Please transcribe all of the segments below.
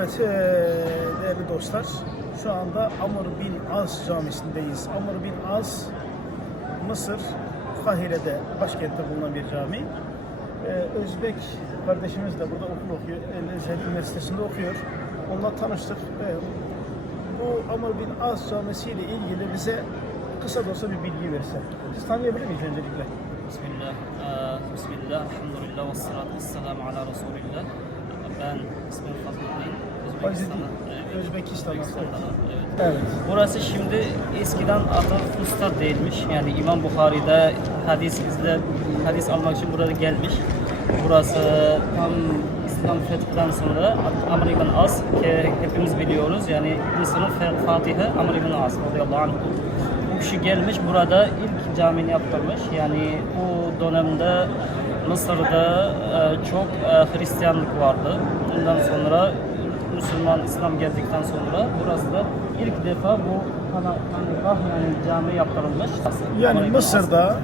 Evet, eee, değerli dostlar, şu anda Amr bin As camisindeyiz. Amr bin As, Mısır, Kahire'de, başkentte bulunan bir cami. Eee, Özbek kardeşimiz de burada okul okuyor, El Ezher Üniversitesi'nde okuyor. Onunla tanıştık. Eee, bu Amr bin As Camisi ile ilgili bize kısa da olsa bir bilgi verse. Siz tanıyabilir miyiz öncelikle? Bismillah, eee, Bismillah, Elhamdülillah ve salatu ve selamu ala Resulillah. Ben ismim Özbekistan'dan. Evet, Özbekistan'dan. Özbekistan'dan, evet. Burası şimdi eskiden adı Fustat değilmiş. Yani İmam Bukhari'de hadis izle, hadis almak için burada gelmiş. Burası tam İslam fethinden sonra Amr ibn As ki hepimiz biliyoruz. Yani Mısır'ın Fatihi Amr ibn As radıyallahu anh. Bu kişi gelmiş burada ilk camini yaptırmış. Yani bu dönemde Mısır'da e, çok e, Hristiyanlık vardı. Ondan sonra Müslüman İslam geldikten sonra burası da ilk defa bu Hanifah yani cami yaptırılmış. Yani. Mısır'da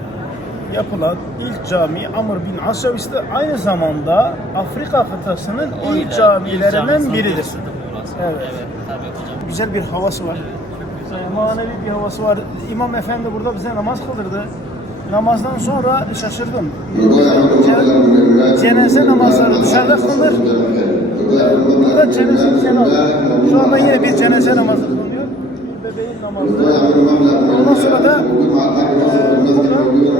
yapılan ilk cami Amr bin As camisi de aynı zamanda Afrika kıtasının Öyle, ilk camilerinden biridir. Evet. evet tabii hocam. Güzel bir havası var. Manevi bir havası var. İmam Efendi burada bize namaz kıldırdı. Namazdan sonra şaşırdım. Ce- cenaze namazları dışarıda kılınır. Burada cenaze cenaze. Şu anda yine bir cenaze namazı kılınıyor. Bebeğin namazı. Ondan sonra da e,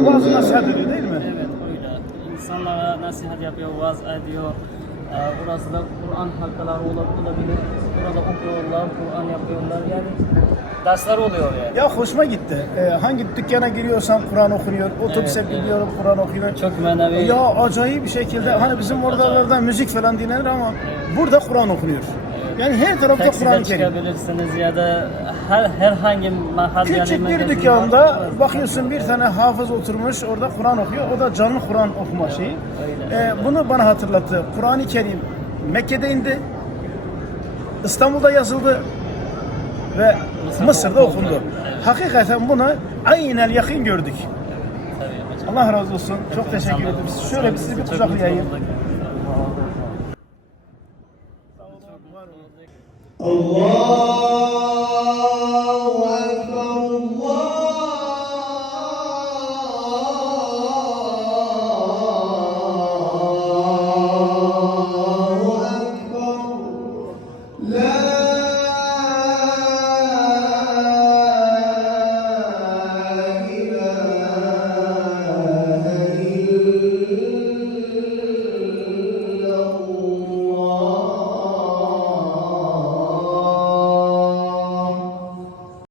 burada nasihat ediyor değil mi? Evet öyle. İnsanlara nasihat yapıyor, vaaz ediyor. Ee, burası da Kur'an halkaları ola- olabilir. Burada okuyorlar, Kur'an yapıyorlar. Yani dersler oluyor yani. Ya hoşuma gitti. Ee, hangi dükkana giriyorsan Kur'an okunuyor, otobüse Evet, evet. biniyorum Kur'an okuyor. Çok manevi. Ya acayip bir şekilde hani bizim oralarda müzik falan dinlenir ama burada Kur'an okunuyor. Yani her tarafta Kur'an-ı Kerim. çıkabilirsiniz ya da her herhangi mahal Küçük bir dükkanda bakıyorsun bir tane hafız oturmuş orada Kur'an okuyor. O da canlı Kur'an okuma şeyi. Ee, bunu bana hatırlattı. Kur'an-ı Kerim Mekke'de indi. İstanbul'da yazıldı ve Mısır'da okundu. Hakikaten bunu aynen yakın gördük. Allah razı olsun. Çok teşekkür ederim. Şöyle bir sizi bir kucaklayayım. Mutlu